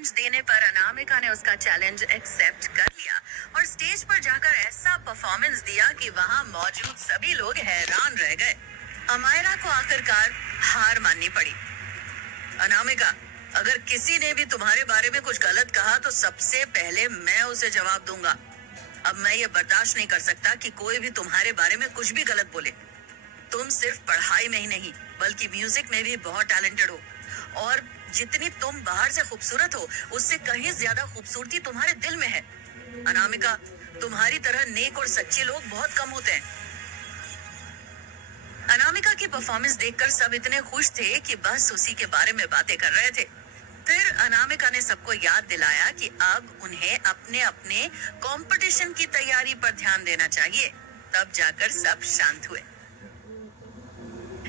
Challenge देने पर अनामिका ने उसका चैलेंज एक्सेप्ट कर लिया और स्टेज पर जाकर ऐसा परफॉर्मेंस दिया कि वहां मौजूद सभी लोग हैरान रह गए। अमायरा को आखिरकार हार माननी पड़ी। अनामिका, अगर किसी ने भी तुम्हारे बारे में कुछ गलत कहा तो सबसे पहले मैं उसे जवाब दूंगा। अब मैं ये बर्दाश्त नहीं कर सकता कि कोई भी तुम्हारे बारे में कुछ भी गलत बोले। तुम सिर्फ पढ़ाई में ही नहीं बल्कि म्यूजिक में भी बहुत टैलेंटेड हो और जितनी तुम बाहर से खूबसूरत हो उससे कहीं ज्यादा खूबसूरती तुम्हारे दिल में है। अनामिका, तुम्हारी तरह नेक और सच्चे लोग बहुत कम होते हैं। अनामिका की परफॉर्मेंस देखकर सब इतने खुश थे कि बस उसी के बारे में बातें कर रहे थे। फिर अनामिका ने सबको याद दिलाया कि अब उन्हें अपने अपने कंपटीशन की तैयारी पर ध्यान देना चाहिए। तब जाकर सब शांत हुए।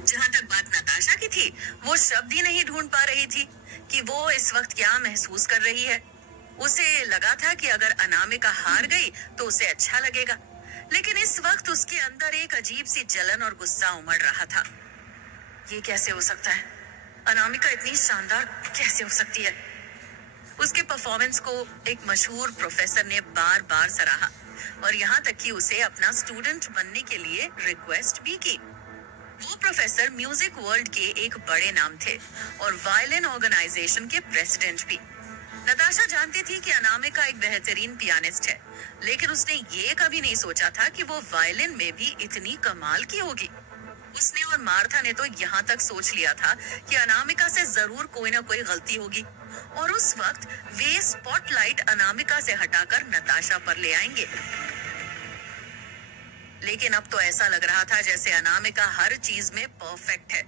जहाँ तक बात नताशा की थी, वो शब्द ही नहीं ढूंढ पा रही थी कि वो इस वक्त क्या महसूस कर रही है। उसे लगा था कि अगर अनामिका हार गई तो उसे अच्छा लगेगा, लेकिन इस वक्त उसके अंदर एक अजीब सी जलन और गुस्सा उमड़ रहा था। ये कैसे हो सकता है? अनामिका इतनी शानदार कैसे हो सकती है? उसके परफॉर्मेंस को एक मशहूर प्रोफेसर ने बार बार सराहा और यहाँ तक कि उसे अपना स्टूडेंट बनने के लिए रिक्वेस्ट भी की। वो प्रोफेसर म्यूजिक वर्ल्ड के एक बड़े नाम थे और वायलिन ऑर्गेनाइजेशन के प्रेसिडेंट भी। नताशा जानती थी कि अनामिका एक बेहतरीन पियानिस्ट है, लेकिन उसने ये कभी नहीं सोचा था कि वो वायलिन में भी इतनी कमाल की होगी। उसने और मार्था ने तो यहाँ तक सोच लिया था कि अनामिका से जरूर कोई ना कोई गलती होगी और उस वक्त वे स्पॉटलाइट अनामिका से हटाकर नताशा पर ले आएंगे। लेकिन अब तो ऐसा लग रहा था जैसे अनामिका हर चीज में परफेक्ट है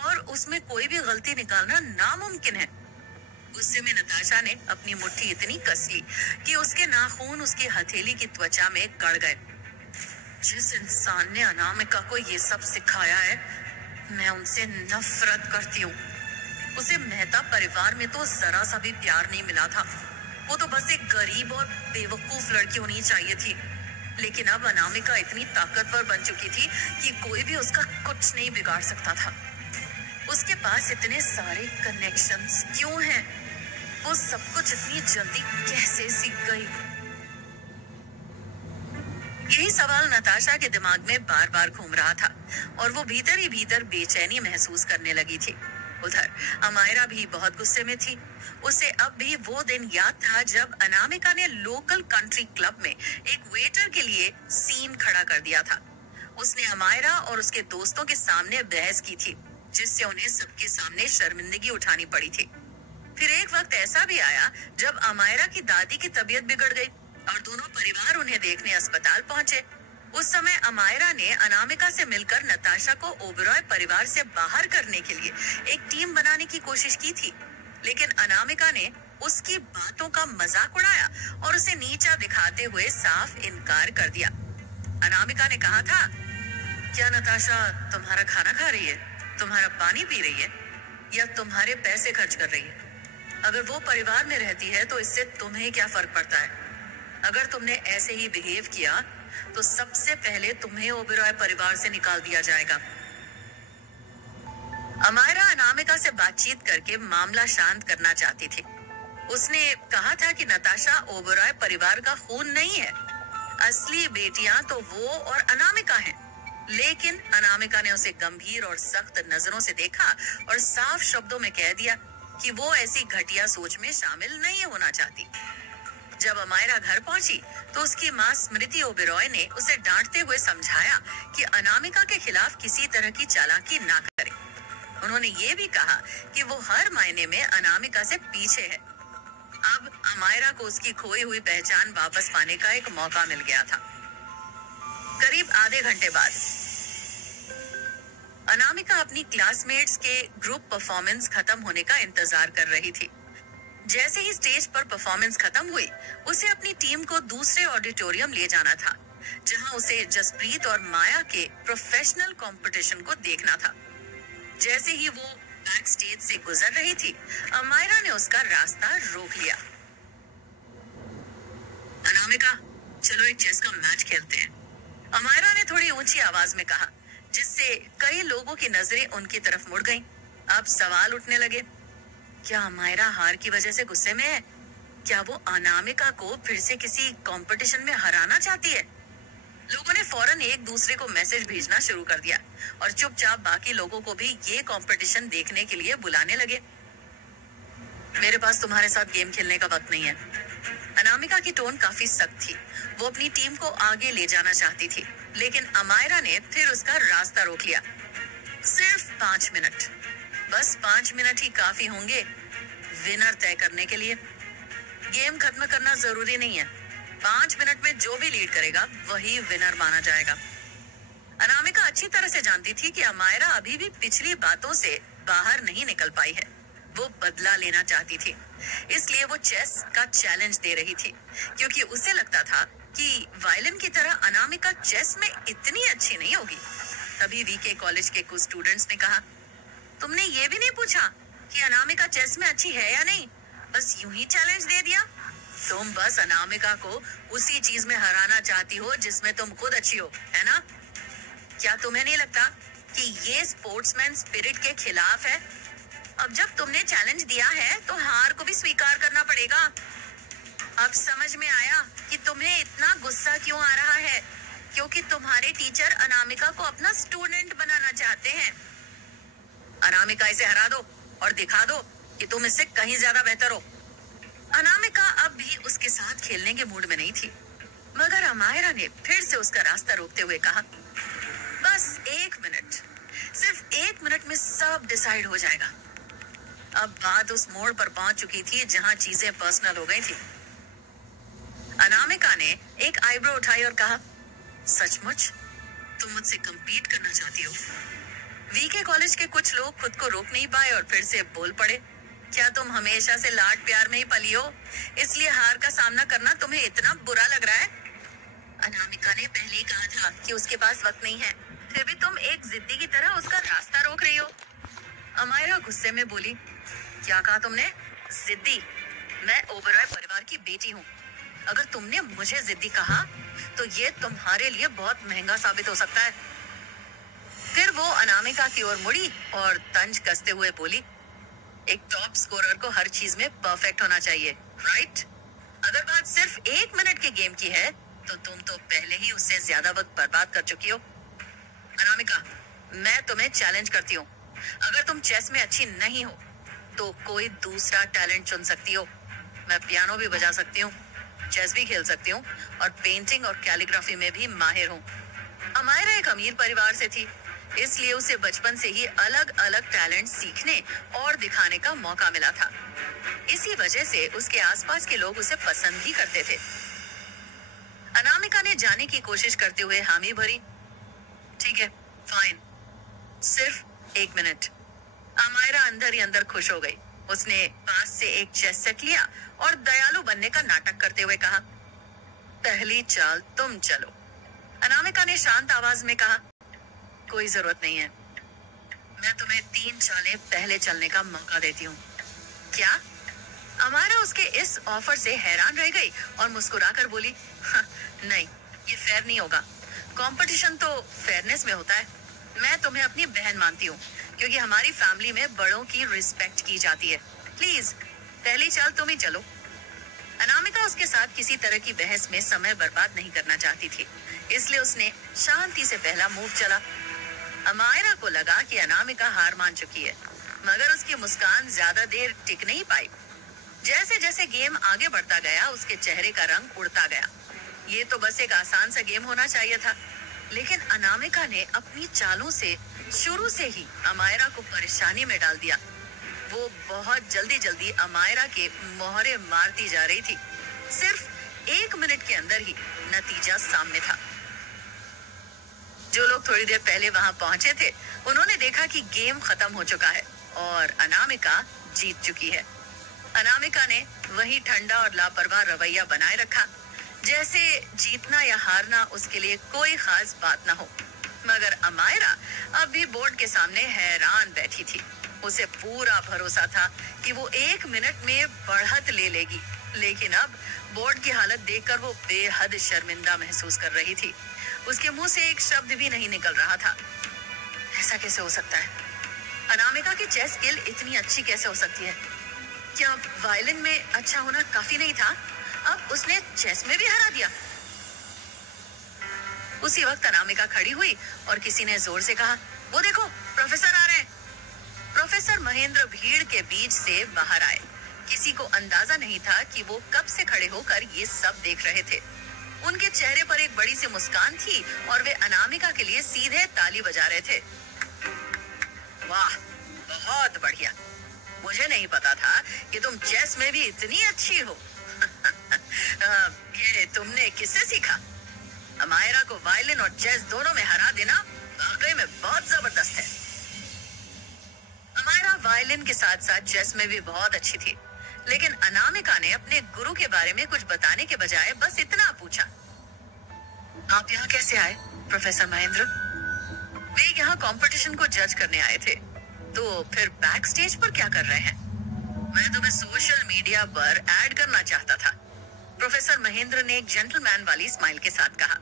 और उसमें कोई भी गलती निकालना नामुमकिन है। गुस्से में नताशा ने अपनी मुट्ठी इतनी कस ली कि उसके नाखून उसकी हथेली की त्वचा में गड़ गए। जिस इंसान ने अनामिका को ये सब सिखाया है, मैं उनसे नफरत करती हूँ। उसे मेहता परिवार में तो जरा सा भी प्यार नहीं मिला था। वो तो बस एक गरीब और बेवकूफ लड़की होनी चाहिए थी। लेकिन अब अनामिका इतनी ताकतवर बन चुकी थी कि कोई भी उसका कुछ नहीं बिगाड़ सकता था। उसके पास इतने सारे कनेक्शंस क्यों हैं? वो सब कुछ इतनी जल्दी कैसे सीख गई? यही सवाल नताशा के दिमाग में बार बार घूम रहा था और वो भीतर ही भीतर बेचैनी महसूस करने लगी थी। उधर अमायरा भी बहुत गुस्से में थी। उसे अब भी वो दिन याद था जब अनामिका ने लोकल कंट्री क्लब में एक वेटर के लिए सीन खड़ा कर दिया था। उसने अमायरा और उसके दोस्तों के सामने बहस की थी, जिससे उन्हें सबके सामने शर्मिंदगी उठानी पड़ी थी। फिर एक वक्त ऐसा भी आया जब अमायरा की दादी की तबीयत बिगड़ गई और दोनों परिवार उन्हें देखने अस्पताल पहुंचे। उस समय अमायरा ने अनामिका से मिलकर नताशा को ओबेरॉय परिवार से बाहर करने के लिए एक टीम बनाने की कोशिश की थी, लेकिन अनामिका ने उसकी बातों का मजाक उड़ाया और उसे नीचा दिखाते हुए साफ इनकार कर दिया। अनामिका ने कहा था, क्या नताशा तुम्हारा खाना खा रही है, तुम्हारा पानी पी रही है या तुम्हारे पैसे खर्च कर रही है? अगर वो परिवार में रहती है तो इससे तुम्हें क्या फर्क पड़ता है? अगर तुमने ऐसे ही बिहेव किया तो सबसे पहले तुम्हें ओबेरॉय परिवार से निकाल दिया जाएगा। अमायरा अनामिका से बातचीत करके मामला शांत करना चाहती थी। उसने कहा था कि नताशा ओबेरॉय परिवार का खून नहीं है, असली बेटियां तो वो और अनामिका हैं। लेकिन अनामिका ने उसे गंभीर और सख्त नजरों से देखा और साफ शब्दों में कह दिया कि वो ऐसी घटिया सोच में शामिल नहीं होना चाहती। जब अमायरा घर पहुंची तो उसकी माँ स्मृति ओबेरॉय ने उसे डांटते हुए समझाया कि अनामिका के खिलाफ किसी तरह की चालाकी ना करे। उन्होंने ये भी कहा कि वो हर मायने में अनामिका से पीछे है। अब अमायरा को उसकी खोई हुई पहचान वापस पाने का एक मौका मिल गया था। करीब आधे घंटे बाद अनामिका अपनी क्लासमेट्स के ग्रुप परफॉर्मेंस खत्म होने का इंतजार कर रही थी। जैसे ही स्टेज पर परफॉर्मेंस खत्म हुई, उसे अपनी टीम को दूसरे ऑडिटोरियम ले जाना था, जहां उसे जसप्रीत और माया के प्रोफेशनल कंपटीशन को देखना था। जैसे ही वो बैक स्टेज से गुजर रही थी, अमायरा ने उसका रास्ता रोक लिया। अनामिका, चलो एक चेस का मैच खेलते हैं, अमायरा ने थोड़ी ऊंची आवाज में कहा, जिससे कई लोगों की नजरें उनकी तरफ मुड़ गईं। अब सवाल उठने लगे, क्या अमायरा हार की वजह से गुस्से में है? क्या वो अनामिका को फिर से किसी कंपटीशन में हराना चाहती है? लोगों ने फौरन एक दूसरे को मैसेज भेजना शुरू कर दिया और चुपचाप बाकी लोगों को भी ये कंपटीशन देखने के लिए बुलाने लगे। मेरे पास तुम्हारे साथ गेम खेलने का वक्त नहीं है। अनामिका की टोन काफी सख्त थी। वो अपनी टीम को आगे ले जाना चाहती थी, लेकिन अमायरा ने फिर उसका रास्ता रोक लिया। सिर्फ 5 मिनट, बस 5 मिनट ही काफी होंगे विनर तय करने के लिए। गेम खत्म करना जरूरी नहीं है। 5 मिनट में जो भी लीड करेगा वही विनर माना जाएगा। अनामिका अच्छी तरह से जानती थी कि अमायरा अभी भी पिछली बातों से बाहर नहीं निकल पाई है। वो बदला लेना चाहती थी, इसलिए वो चेस का चैलेंज दे रही थी, क्योंकि उसे लगता था कि वायलिन की तरह अनामिका चेस में इतनी अच्छी नहीं होगी। तभी वीके कॉलेज के कुछ स्टूडेंट्स ने कहा, तुमने ये भी नहीं पूछा कि अनामिका चेस में अच्छी है या नहीं, बस यूं ही चैलेंज दे दिया। तुम बस अनामिका को उसी चीज में हराना चाहती हो जिसमें तुम खुद अच्छी हो, है ना? क्या तुम्हें नहीं लगता कि ये स्पोर्ट्समैन स्पिरिट के खिलाफ है? अब जब तुमने चैलेंज दिया है तो हार को भी स्वीकार करना पड़ेगा। अब समझ में आया कि तुम्हें इतना गुस्सा क्यों आ रहा है, क्योंकि तुम्हारे टीचर अनामिका को अपना स्टूडेंट बनाना चाहते हैं। अनामिका, इसे हरा दो और दिखा दो कि तुम इससे कहीं ज्यादा बेहतर हो। अनामिका अब भी उसके साथ खेलने के मूड में नहीं थी, मगर अमायरा ने फिर से उसका रास्ता रोकते हुए कहा, बस 1 मिनट, सिर्फ 1 मिनट में सब डिसाइड हो जाएगा। अब बात उस मोड़ पर पहुंच चुकी थी जहां चीजें पर्सनल हो गई थी। अनामिका ने एक आईब्रो उठाई और कहा, सचमुच तुम मुझसे compete करना चाहती हो? वीके कॉलेज के कुछ लोग खुद को रोक नहीं पाए और फिर से बोल पड़े, क्या तुम हमेशा से लाड प्यार में ही पली हो, इसलिए हार का सामना करना तुम्हें इतना बुरा लग रहा है? अनामिका ने पहले ही कहा था कि उसके पास वक्त नहीं है, फिर भी तुम एक जिद्दी की तरह उसका रास्ता रोक रही हो। अमायरा गुस्से में बोली, क्या कहा तुमने? जिद्दी? मैं ओबरॉय परिवार की बेटी हूँ। अगर तुमने मुझे जिद्दी कहा तो ये तुम्हारे लिए बहुत महंगा साबित हो सकता है। फिर वो अनामिका की ओर मुड़ी और तंज कसते हुए बोली, एक टॉप स्कोरर को हर चीज में परफेक्ट होना चाहिए, राइट? अगर बात सिर्फ 1 मिनट के गेम की है तो तुम तो पहले ही उससे ज्यादा वक्त बर्बाद कर चुकी हो। अनामिका, मैं तुम्हें चैलेंज करती हूँ, अगर तुम चेस में अच्छी नहीं हो तो कोई दूसरा टैलेंट चुन सकती हो। मैं पियानो भी बजा सकती हूँ, चेस भी खेल सकती हूँ और पेंटिंग और कैलीग्राफी में भी माहिर हूँ। अमायरा एक अमीर परिवार से थी, इसलिए उसे बचपन से ही अलग अलग टैलेंट सीखने और दिखाने का मौका मिला था। इसी वजह से उसके आसपास के लोग उसे पसंद भी करते थे। अनामिका ने जाने की कोशिश करते हुए हामी भरी, ठीक है, फाइन, सिर्फ 1 मिनट। अमायरा अंदर ही अंदर खुश हो गई। उसने पास से एक चेस सेट लिया और दयालु बनने का नाटक करते हुए कहा, पहली चाल तुम चलो। अनामिका ने शांत आवाज में कहा, कोई जरूरत नहीं है, मैं तुम्हें 3 चालें पहले चलने का मौका देती हूँ। क्या? अमायरा उसके इस ऑफर से हैरान रह गई और मुस्कुराकर बोली, नहीं, ये फेयर नहीं होगा। कंपटीशन तो फेयरनेस में होता है। मैं तुम्हें अपनी बहन मानती हूँ, क्योंकि हमारी फैमिली में बड़ों की रिस्पेक्ट की जाती है। प्लीज पहली चाल तुम ही चलो। अनामिका उसके साथ किसी तरह की बहस में समय बर्बाद नहीं करना चाहती थी, इसलिए उसने शांति से पहला मूव चला। अमायरा को लगा कि अनामिका हार मान चुकी है, मगर उसकी मुस्कान ज्यादा देर टिक नहीं पाई। जैसे जैसे गेम आगे बढ़ता गया, उसके चेहरे का रंग उड़ता गया। ये तो बस एक आसान सा गेम होना चाहिए था, लेकिन अनामिका ने अपनी चालों से शुरू से ही अमायरा को परेशानी में डाल दिया। वो बहुत जल्दी जल्दी अमायरा के मोहरे मारती जा रही थी। सिर्फ 1 मिनट के अंदर ही नतीजा सामने था। जो लोग थोड़ी देर पहले वहां पहुंचे थे, उन्होंने देखा कि गेम खत्म हो चुका है और अनामिका जीत चुकी है। अनामिका ने वही ठंडा और लापरवाह रवैया बनाए रखा, जैसे जीतना या हारना उसके लिए कोई खास बात ना हो। मगर अमायरा अब भी बोर्ड के सामने हैरान बैठी थी। उसे पूरा भरोसा था कि वो 1 मिनट में बढ़त ले लेगी, लेकिन अब बोर्ड की हालत देखकर वो बेहद शर्मिंदा महसूस कर रही थी। उसके मुंह से एक शब्द भी नहीं निकल रहा था। ऐसा कैसे हो सकता है? अनामिका की चेस स्किल इतनी अच्छी कैसे हो सकती है? क्या वायलिन में अच्छा होना काफी नहीं था? अब उसने चेस में भी हरा दिया। उसी वक्त अनामिका खड़ी हुई और किसी ने जोर से कहा, वो देखो प्रोफेसर आ रहे हैं। प्रोफेसर महेंद्र भीड़ के बीच से बाहर आए। किसी को अंदाजा नहीं था कि वो कब से खड़े होकर ये सब देख रहे थे। उनके चेहरे पर एक बड़ी सी मुस्कान थी और वे अनामिका के लिए सीधे ताली बजा रहे थे। वाह, बहुत बढ़िया। मुझे नहीं पता था कि तुम चेस में भी इतनी अच्छी हो। ये तुमने किससे सीखा? अमायरा को वायलिन और चेस दोनों में हरा देना वाकई में बहुत जबरदस्त है। अमायरा वायलिन के साथ साथ चेस में भी बहुत अच्छी थी, लेकिन अनामिका ने अपने गुरु के बारे में कुछ बताने के बजाय बस इतना पूछा, आप यहाँ कैसे आए प्रोफेसर महेंद्र? वे यहाँ कंपटीशन को जज करने आए थे, तो फिर बैक स्टेज पर क्या कर रहे हैं? मैं तुम्हें सोशल मीडिया पर ऐड करना चाहता था, प्रोफेसर महेंद्र ने एक जेंटलमैन वाली स्माइल के साथ कहा।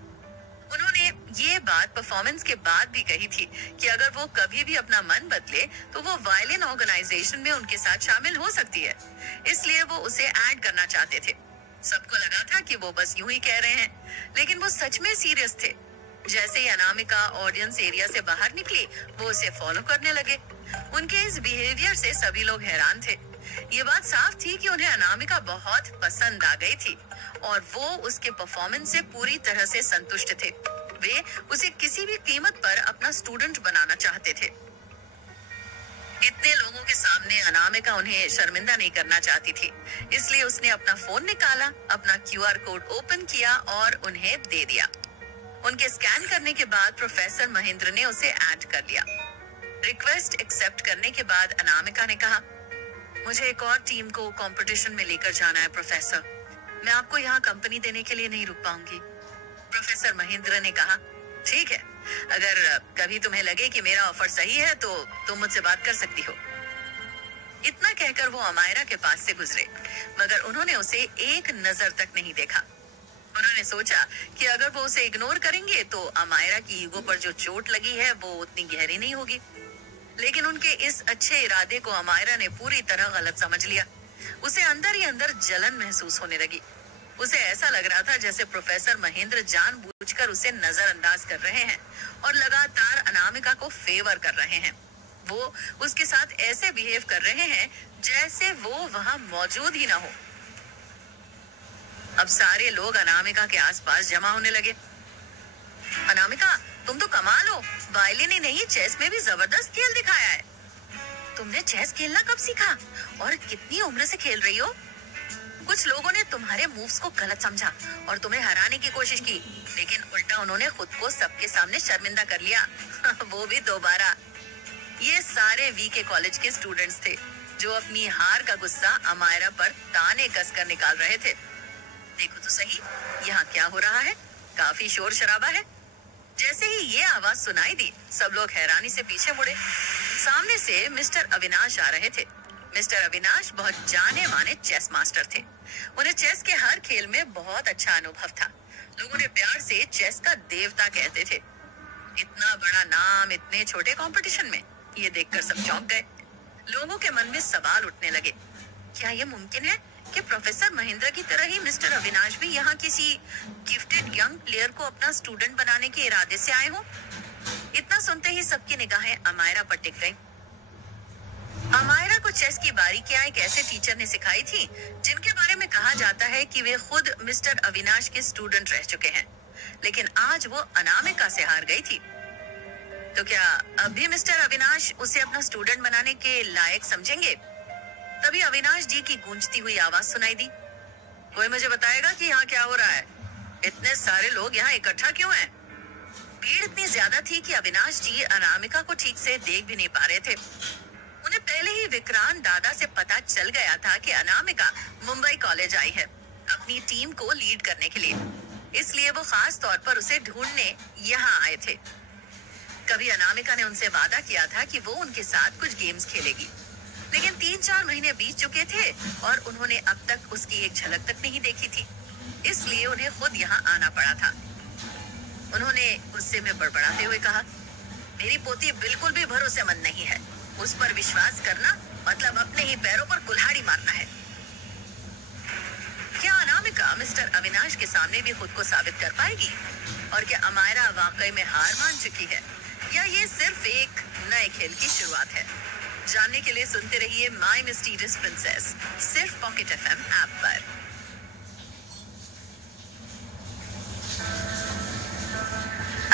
उन्होंने ये बात परफॉर्मेंस के बाद भी कही थी कि अगर वो कभी भी अपना मन बदले तो वो वायलिन ऑर्गेनाइजेशन में उनके साथ शामिल हो सकती है, इसलिए वो उसे ऐड करना चाहते थे। सबको लगा था कि वो बस यूं ही कह रहे हैं, लेकिन वो सच में सीरियस थे। जैसे ही अनामिका ऑडियंस एरिया से बाहर निकली, वो उसे फॉलो करने लगे। उनके इस बिहेवियर से सभी लोग हैरान थे। ये बात साफ थी कि उन्हें अनामिका बहुत पसंद आ गई थी और वो उसके परफॉर्मेंस से पूरी तरह से संतुष्ट थे। वे उसे किसी भी कीमत पर अपना स्टूडेंट बनाना चाहते थे। इतने लोगों के सामने अनामिका उन्हें शर्मिंदा नहीं करना चाहती थी, इसलिए उसने अपना फोन निकाला, अपना QR कोड ओपन किया और उन्हें दे दिया। उनके स्कैन करने के बाद प्रोफेसर महेंद्र ने उसे ऐड कर लिया। रिक्वेस्ट एक्सेप्ट करने के बाद अनामिका ने कहा, मुझे एक और टीम को कंपटीशन में लेकर जाना है प्रोफेसर, मैं आपको यहाँ कंपनी देने के लिए नहीं रुक पाऊंगी। प्रोफेसर महेंद्र ने कहा, ठीक है, अगर कभी तुम्हें लगे कि मेरा ऑफर सही है तो तुम मुझसे बात कर सकती हो। इतना कहकर वो अमायरा के पास से गुजरे, मगर उन्होंने उसे एक नजर तक नहीं देखा। उन्होंने सोचा कि अगर वो उसे इग्नोर करेंगे तो अमायरा की ईगो पर जो चोट लगी है वो उतनी गहरी नहीं होगी। लेकिन उनके इस अच्छे इरादे को अमायरा ने पूरी तरह गलत समझ लिया। उसे अंदर ही अंदर जलन महसूस होने लगी। उसे ऐसा लग रहा था जैसे प्रोफेसर महेंद्र जानबूझकर उसे नजरअंदाज कर रहे हैं और लगातार अनामिका को फेवर कर रहे हैं। वो उसके साथ ऐसे बिहेव कर रहे हैं जैसे वो वहां मौजूद ही ना हो। अब सारे लोग अनामिका के आसपास जमा होने लगे। अनामिका, तुम तो कमाल हो, वायलिन ही नहीं चेस में भी जबरदस्त खेल दिखाया है। तुमने चेस खेलना कब सीखा और कितनी उम्र से खेल रही हो? कुछ लोगों ने तुम्हारे मूव्स को गलत समझा और तुम्हें हराने की कोशिश की, लेकिन उल्टा उन्होंने खुद को सबके सामने शर्मिंदा कर लिया। वो भी दोबारा। ये सारे वीके कॉलेज के स्टूडेंट्स थे जो अपनी हार का गुस्सा अमायरा पर ताने कसकर निकाल रहे थे। देखो तो सही, यहाँ क्या हो रहा है? काफी शोर शराबा है। जैसे ही ये आवाज सुनाई दी, सब लोग हैरानी से पीछे मुड़े। सामने से मिस्टर अविनाश आ रहे थे। मिस्टर अविनाश बहुत जाने माने चेस मास्टर थे। उन्हें चेस के हर खेल में बहुत अच्छा अनुभव था। लोग उन्हें प्यार से चेस का देवता कहते थे। इतना बड़ा नाम इतने छोटे कंपटीशन में, ये देखकर सब चौंक गए। लोगों के मन में सवाल उठने लगे, क्या ये मुमकिन है कि प्रोफेसर महेंद्र की तरह ही मिस्टर अविनाश भी यहाँ किसी गिफ्टेड यंग प्लेयर को अपना स्टूडेंट बनाने के इरादे से आए हो? इतना सुनते ही सबकी निगाहें अमायरा पर टिक गईं। अमायरा को चेस की बारीकियां एक ऐसे टीचर ने सिखाई थी जिनके बारे में कहा जाता है कि वे खुद मिस्टर अविनाश के स्टूडेंट रह चुके हैं, लेकिन आज वो अनामिका से हार गई थी। तो क्या अब भी मिस्टर अविनाश उसे अपना स्टूडेंट बनाने के लायक समझेंगे? तभी अविनाश जी की गूंजती हुई आवाज सुनाई दी, कोई मुझे बताएगा कि यहाँ क्या हो रहा है? इतने सारे लोग यहाँ इकट्ठा क्यों हैं? भीड़ इतनी ज्यादा थी कि अविनाश जी अनामिका को ठीक से देख भी नहीं पा रहे थे। उन्हें पहले ही विक्रांत दादा से पता चल गया था कि अनामिका मुंबई कॉलेज आई है अपनी टीम को लीड करने के लिए, इसलिए वो खास तौर पर उसे ढूंढने यहाँ आए थे। कभी अनामिका ने उनसे वादा किया था कि वो उनके साथ कुछ गेम्स खेलेगी, लेकिन 3-4 महीने बीत चुके थे और उन्होंने अब तक उसकी एक झलक तक नहीं देखी थी, इसलिए उन्हें खुद यहाँ आना पड़ा था। उन्होंने गुस्से में बड़बड़ाते हुए कहा, मेरी पोती बिल्कुल भी भरोसेमंद नहीं है। उस पर विश्वास करना मतलब अपने ही पैरों पर कुल्हाड़ी मारना है। अविनाश के सामने भी खुद को साबित कर पाएगी? और क्या अमायरा वाकई में हार मान चुकी है या ये सिर्फ एक नए खेल की शुरुआत है? जानने के लिए सुनते रहिए माय मिस्टीरियस प्रिंसेस, सिर्फ पॉकेट एफएम ऐप पर।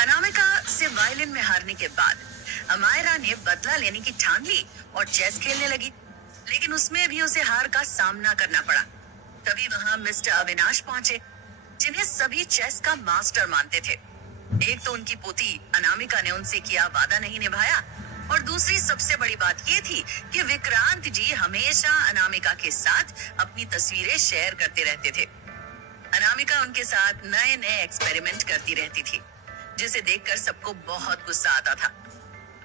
अनामिका से वायलिन में हारने के बाद अमायरा ने बदला लेने की ठान ली और चेस खेलने लगी, लेकिन उसमें भी उसे हार का सामना करना पड़ा। तभी वहां मिस्टर अविनाश पहुंचे, जिन्हें सभी चेस का मास्टर मानते थे। एक तो उनकी पोती अनामिका ने उनसे किया वादा नहीं निभाया, और दूसरी सबसे बड़ी बात ये थी कि विक्रांत जी हमेशा अनामिका के साथ अपनी तस्वीरें शेयर करते रहते थे। अनामिका उनके साथ नए नए एक्सपेरिमेंट करती रहती थी, जिसे देखकर सबको बहुत गुस्सा आता था।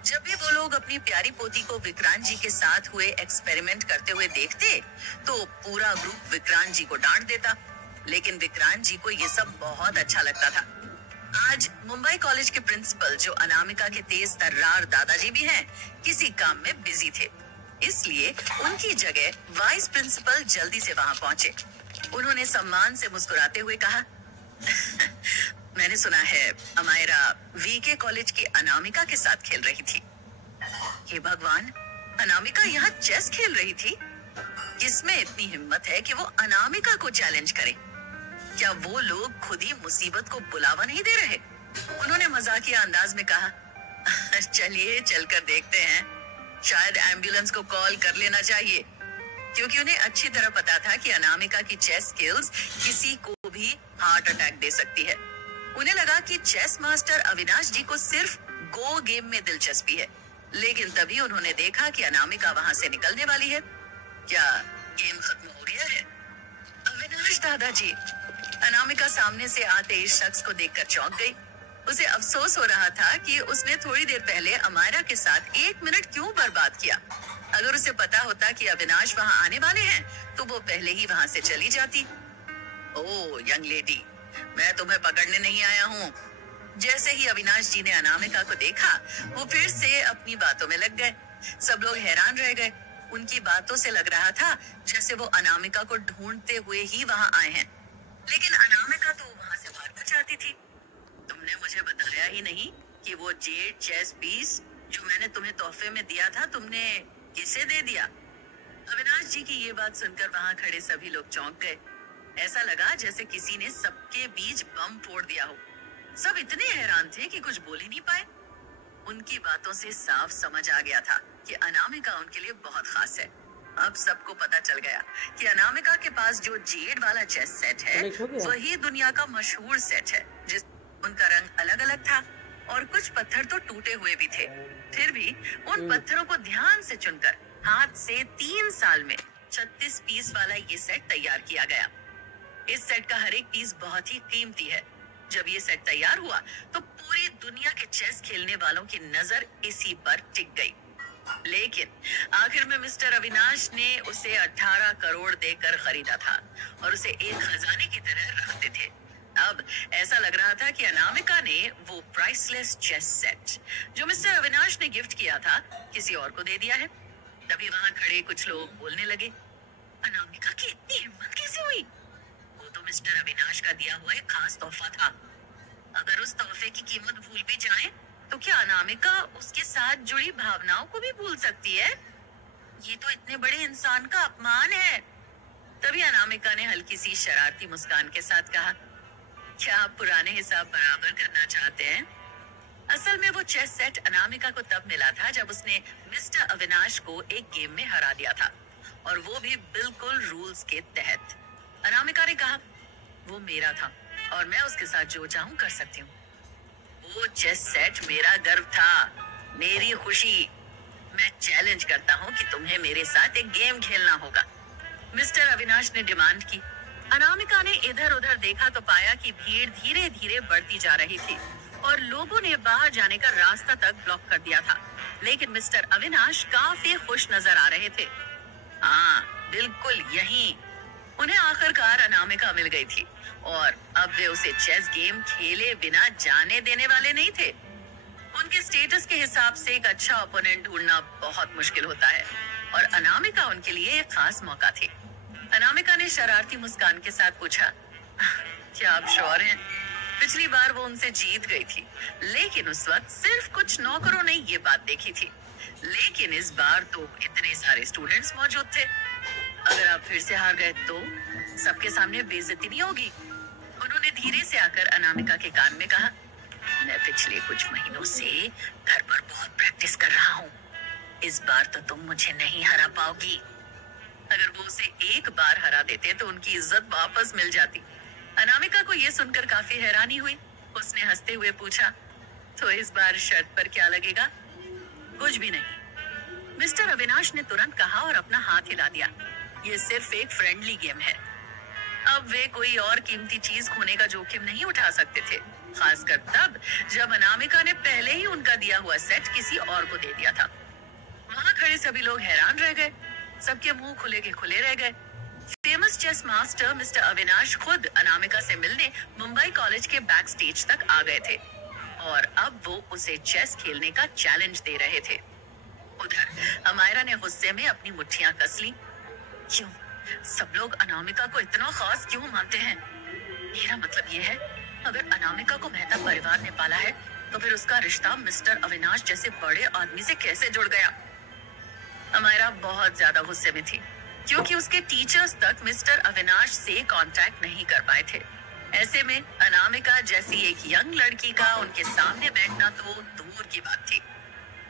जब भी वो लोग अपनी प्यारी पोती को विक्रांत जी के साथ हुए एक्सपेरिमेंट करते हुए देखते, तो पूरा ग्रुप विक्रांत जी को डांट देता, लेकिन विक्रांत जी को ये सब बहुत अच्छा लगता था। आज मुंबई कॉलेज के प्रिंसिपल, जो अनामिका के तेज तर्रार दादाजी भी हैं, किसी काम में बिजी थे, इसलिए उनकी जगह वाइस प्रिंसिपल जल्दी से वहां पहुंचे। उन्होंने सम्मान से मुस्कुराते हुए कहा, मैंने सुना है अमायरा वीके कॉलेज की अनामिका के साथ खेल रही थी। हे भगवान, अनामिका यहाँ चेस खेल रही थी? किसमें इतनी हिम्मत है कि वो अनामिका को चैलेंज करे? क्या वो लोग खुद ही मुसीबत को बुलावा नहीं दे रहे? उन्होंने मजाकिया अंदाज में कहा, चलिए चलकर देखते हैं, शायद एम्बुलेंस को कॉल कर लेना चाहिए, क्योंकि उन्हें अच्छी तरह पता था कि अनामिका की चेस स्किल्स किसी को भी हार्ट अटैक दे सकती है। उन्हें लगा कि चेस मास्टर अविनाश जी को सिर्फ गो गेम में दिलचस्पी है, लेकिन तभी उन्होंने देखा कि अनामिका वहां से निकलने वाली है। क्या गेम खत्म हो गया है? अविनाश दादाजी! अनामिका सामने से आते इस शख्स को देखकर चौंक गई। उसे अफसोस हो रहा था कि उसने थोड़ी देर पहले अमायरा के साथ 1 मिनट क्यों बर्बाद किया। अगर उसे पता होता कि अविनाश वहां आने वाले हैं, तो वो पहले ही वहां से चली जाती। ओह यंग लेडी, मैं तुम्हें पकड़ने नहीं आया हूँ। जैसे ही अविनाश जी ने अनामिका को देखा, वो फिर से अपनी बातों में लग गए। सब लोग हैरान रह गए। उनकी बातों से लग रहा था जैसे वो अनामिका को ढूंढते हुए ही वहां आए हैं, लेकिन अनामिका तो वहां से भागना चाहती थी। तुमने मुझे बताया ही नहीं कि वो जेड चेस पीस जो मैंने तुम्हें तोहफे में दिया था, तुमने किसे दे दिया? अविनाश जी की ये बात सुनकर वहां खड़े सभी लोग चौंक गए। ऐसा लगा जैसे किसी ने सबके बीच बम फोड़ दिया हो। सब इतने हैरान थे कि कुछ बोल ही नहीं पाए। उनकी बातों से साफ समझ आ गया था कि अनामिका उनके लिए बहुत खास है। अब सबको पता चल गया कि अनामिका के पास जो जेड वाला चेस सेट है, वही दुनिया का मशहूर सेट है, जिस उनका रंग अलग अलग था और कुछ पत्थर तो टूटे हुए भी थे। फिर भी उन पत्थरों को ध्यान से चुनकर हाथ से 3 साल में 36 पीस वाला ये सेट तैयार किया गया। इस सेट का हर एक पीस बहुत ही कीमती है। जब ये सेट तैयार हुआ तो पूरी दुनिया के चेस खेलने वालों की नजर इसी पर टिक गई। लेकिन आखिर में मिस्टर अविनाश ने उसे 18 करोड़ देकर खरीदा था और उसे एक खजाने की तरह रखते थे। अब ऐसा लग रहा था कि अनामिका ने वो प्राइसलेस चेस सेट जो मिस्टर अविनाश ने गिफ्ट किया था, किसी और को दे दिया है। तभी वहां खड़े कुछ लोग बोलने लगे, अनामिका की इतनी हिम्मत कैसे हुई? वो तो मिस्टर अविनाश का दिया हुआ एक खास तोहफा था। अगर उस तोहफे की कीमत भूल भी जाए, तो क्या अनामिका उसके साथ जुड़ी भावनाओं को भी भूल सकती है? ये तो इतने बड़े इंसान का अपमान है। तभी अनामिका ने हल्की सी शरारती मुस्कान के साथ कहा, क्या आप पुराने हिसाब बराबर करना चाहते हैं? असल में वो चेस सेट अनामिका को तब मिला था जब उसने मिस्टर अविनाश को एक गेम में हरा दिया था, और वो भी बिल्कुल रूल्स के तहत। अनामिका ने कहा, वो मेरा था और मैं उसके साथ जो चाहूं कर सकती हूँ। वो चेस सेट मेरा गर्व था, मेरी खुशी। मैं चैलेंज करता हूँ कि तुम्हें मेरे साथ एक गेम खेलना होगा। मिस्टर अविनाश ने डिमांड की। अनामिका ने इधर उधर देखा तो पाया कि भीड़ धीरे धीरे बढ़ती जा रही थी और लोगों ने बाहर जाने का रास्ता तक ब्लॉक कर दिया था। लेकिन मिस्टर अविनाश काफी खुश नजर आ रहे थे। हाँ, बिल्कुल यही। उन्हें आखिरकार अनामिका मिल गई थी और अब वे उसे चेस गेम खेले बिना जाने देने वाले नहीं थे। उनके स्टेटस के हिसाब से एक अच्छा ओपोनेंट ढूंढना बहुत मुश्किल होता है और अनामिका उनके लिए एक खास मौका थी। अनामिका ने शरारती मुस्कान के साथ पूछा, क्या आप श्योर हैं? पिछली बार वो उनसे जीत गई थी, लेकिन उस वक्त सिर्फ कुछ नौकरों ने ये बात देखी थी। लेकिन इस बार तो इतने सारे स्टूडेंट्स मौजूद थे। अगर आप फिर से हार गए तो सबके सामने बेइज्जती नहीं होगी? उन्होंने धीरे से आकर अनामिका के कान में कहा, मैं पिछले कुछ महीनों से घर पर बहुत प्रैक्टिस कर रहा हूँ। इस बार तो तुम मुझे नहीं हरा पाओगी। अगर वो उसे एक बार हरा देते तो उनकी इज्जत वापस मिल जाती। अनामिका को यह सुनकर काफी हैरानी हुई। उसने हंसते हुए पूछा, तो इस बार शर्त पर क्या लगेगा? कुछ भी नहीं, मिस्टर अविनाश ने तुरंत कहा और अपना हाथ हिला दिया। ये सिर्फ एक फ्रेंडली गेम है। अब वे कोई और कीमती चीज खोने का जोखिम नहीं उठा सकते थे, खासकर तब जब अनामिका ने पहले ही उनका दिया हुआ सेट किसी और को दे दिया था। वहां खड़े सभी लोग हैरान रह गए। सबके मुंह खुले के खुले रह गए। Famous chess master mister Avinash खुद अनामिका से मिलने मुंबई कॉलेज के बैक स्टेज तक आ गए थे और अब वो उसे चेस खेलने का चैलेंज दे रहे थे। उधर अमायरा ने गुस्से में अपनी मुट्ठियां कस ली। क्यों सब लोग अनामिका को इतना खास क्यों मानते हैं? मेरा मतलब ये है, अगर अनामिका को मेहता परिवार ने पाला है तो फिर उसका रिश्ता मिस्टर अविनाश जैसे बड़े आदमी से कैसे जुड़ गया? अमायरा बहुत ज्यादा गुस्से में थी क्योंकि उसके टीचर्स तक मिस्टर अविनाश से कांटेक्ट नहीं कर पाए थे। ऐसे में अनामिका जैसी एक यंग लड़की का उनके सामने बैठना तो दूर की बात थी।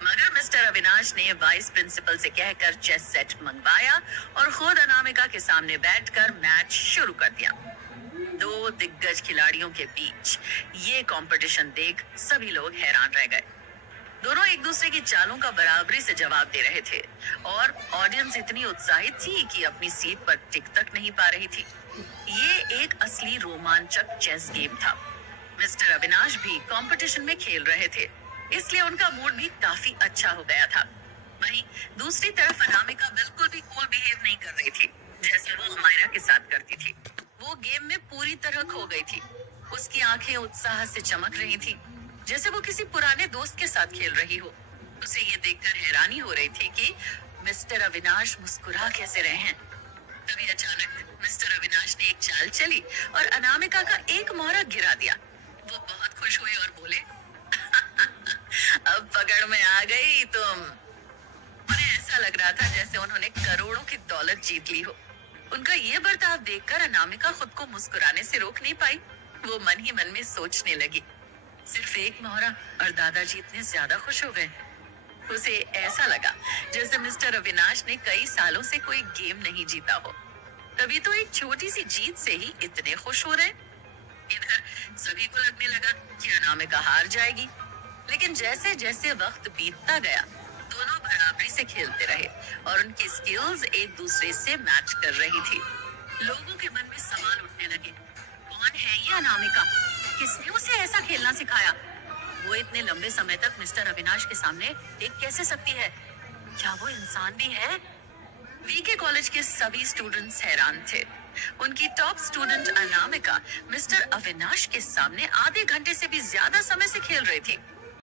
मगर मिस्टर अविनाश ने वाइस प्रिंसिपल से कहकर चेस सेट मंगवाया और खुद अनामिका के सामने बैठकर मैच शुरू कर दिया। दो दिग्गज खिलाड़ियों के बीच ये कंपटीशन देख सभी लोग हैरान रह गए। दोनों एक दूसरे की चालों का बराबरी से जवाब दे रहे थे और ऑडियंस इतनी उत्साहित थी कि अपनी सीट पर टिक तक नहीं पा रही थी। ये एक असली रोमांचक चेस गेम था। मिस्टर अविनाश भी कंपटीशन में खेल रहे थे, इसलिए उनका मूड भी काफी अच्छा हो गया था। वहीं दूसरी तरफ अनामिका बिल्कुल भी कूल बिहेव नहीं कर रही थी, जैसे वो अमायरा के साथ करती थी। वो गेम में पूरी तरह खो गई थी। उसकी आंखें उत्साह से चमक रही थी, जैसे वो किसी पुराने दोस्त के साथ खेल रही हो। उसे ये देखकर हैरानी हो रही थी कि मिस्टर अविनाश मुस्कुरा कैसे रहे हैं। तभी अचानक मिस्टर अविनाश ने एक चाल चली और अनामिका का एक मोहरा गिरा दिया। वो बहुत खुश हुए और बोले, अब पकड़ में आ गई तुम। उन्हें ऐसा लग रहा था जैसे उन्होंने करोड़ों की दौलत जीत ली हो। उनका ये बर्ताव देखकर अनामिका खुद को मुस्कुराने से रोक नहीं पाई। वो मन ही मन में सोचने लगी, सिर्फ एक मोहरा और दादाजी इतने ज्यादा खुश हो गए। उसे ऐसा लगा जैसे मिस्टर अविनाश ने कई सालों से कोई गेम नहीं जीता हो, तभी तो एक छोटी सी जीत से ही इतने खुश हो रहे। इधर सभी को लगने लगा कि अनामिका हार जाएगी, लेकिन जैसे जैसे वक्त बीतता गया दोनों बराबरी से खेलते रहे और उनकी स्किल्स एक दूसरे से मैच कर रही थी। लोगों के मन में सवाल उठने लगे, कौन है ये अनामिका? किसने उसे ऐसा खेलना सिखाया? वो इतने लंबे समय तक मिस्टर अविनाश के सामने टिक कैसे सकती है? क्या वो इंसान भी है? वीके कॉलेज के सभी स्टूडेंट्स हैरान थे। उनकी top student Anamika mister Avinash के सामने आधे घंटे से भी ज्यादा समय से खेल रही थी।